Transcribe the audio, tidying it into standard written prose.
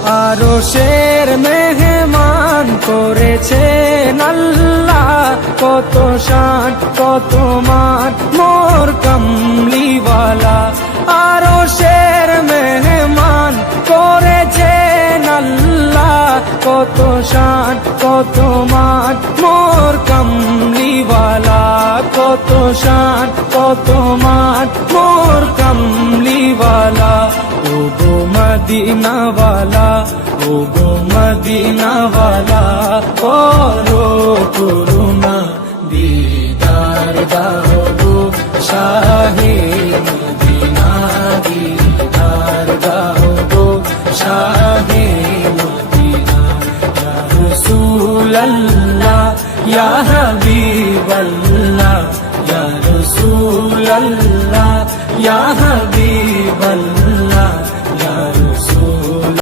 আরশের মেহমান করেছেন আল্লাহ, কত শান কত মান মোর কামলিওয়ালা। আরশের মেহমান করেছেন আল্লাহ, কত শান কত মান মোর কামলিওয়ালা, কত শান কত মান মোর কামলিওয়ালা। ও গো মদিনাওয়ালা, ও গো মদিনাওয়ালা, করো করুণা দিদার দাও গো শাহে মদিনা, দিদার দাও গো শাহে মদিনা। ইয়া রাসূলুল্লাহ ইয়া